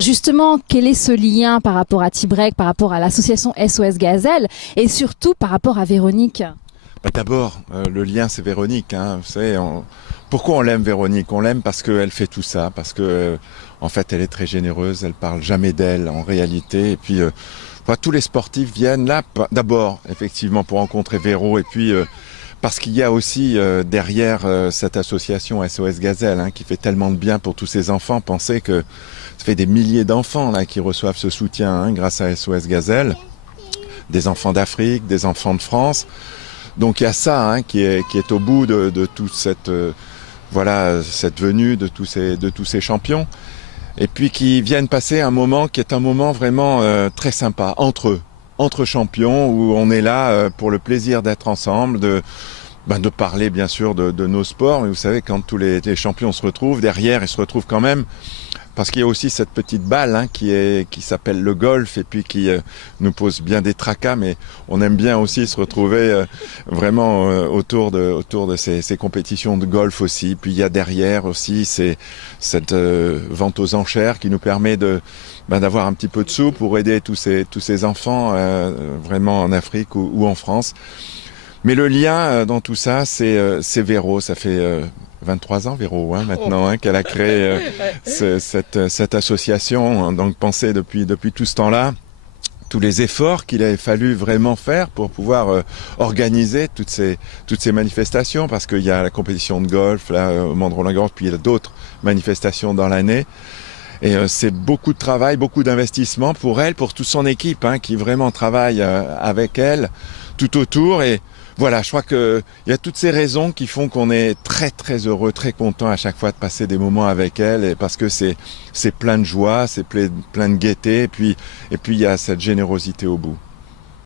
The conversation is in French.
Justement, quel est ce lien par rapport à Tibrek, par rapport à l'association SOS Gazelle et surtout par rapport à Véronique? D'abord, le lien c'est Véronique. Hein. Vous savez, pourquoi on l'aime Véronique? On l'aime parce qu'elle fait tout ça, parce que en fait elle est très généreuse, elle parle jamais d'elle en réalité. Et puis tous les sportifs viennent là d'abord effectivement pour rencontrer Véro et puis parce qu'il y a aussi derrière cette association SOS Gazelle hein, qui fait tellement de bien pour tous ces enfants. Pensez que ça fait des milliers d'enfants là qui reçoivent ce soutien hein, grâce à SOS Gazelle, des enfants d'Afrique, des enfants de France. Donc il y a ça hein, qui est au bout de toute cette cette venue de tous ces champions et puis qui viennent passer un moment qui est un moment vraiment très sympa entre eux, entre champions où on est là pour le plaisir d'être ensemble, de parler bien sûr de nos sports. Mais vous savez quand tous les champions se retrouvent derrière, ils se retrouvent quand même parce qu'il y a aussi cette petite balle hein, qui s'appelle le golf et puis qui nous pose bien des tracas, mais on aime bien aussi se retrouver vraiment autour de ces compétitions de golf aussi. Puis il y a derrière aussi cette vente aux enchères qui nous permet d'avoir un petit peu de sous pour aider tous ces enfants vraiment en Afrique ou en France. Mais le lien dans tout ça, c'est Véro. Ça fait 23 ans, Véro, hein, maintenant, hein, qu'elle a créé cette association. Donc, pensez depuis tout ce temps-là, tous les efforts qu'il avait fallu vraiment faire pour pouvoir organiser toutes ces manifestations, parce qu'il y a la compétition de golf, là, au Mont Roland-Garros, puis il y a d'autres manifestations dans l'année. Et c'est beaucoup de travail, beaucoup d'investissement pour elle, pour toute son équipe, hein, qui vraiment travaille avec elle, tout autour. Et voilà, je crois qu'il y a toutes ces raisons qui font qu'on est très très heureux, très content à chaque fois de passer des moments avec elle, et parce que c'est plein de joie, c'est plein de gaieté, et puis il y a cette générosité au bout.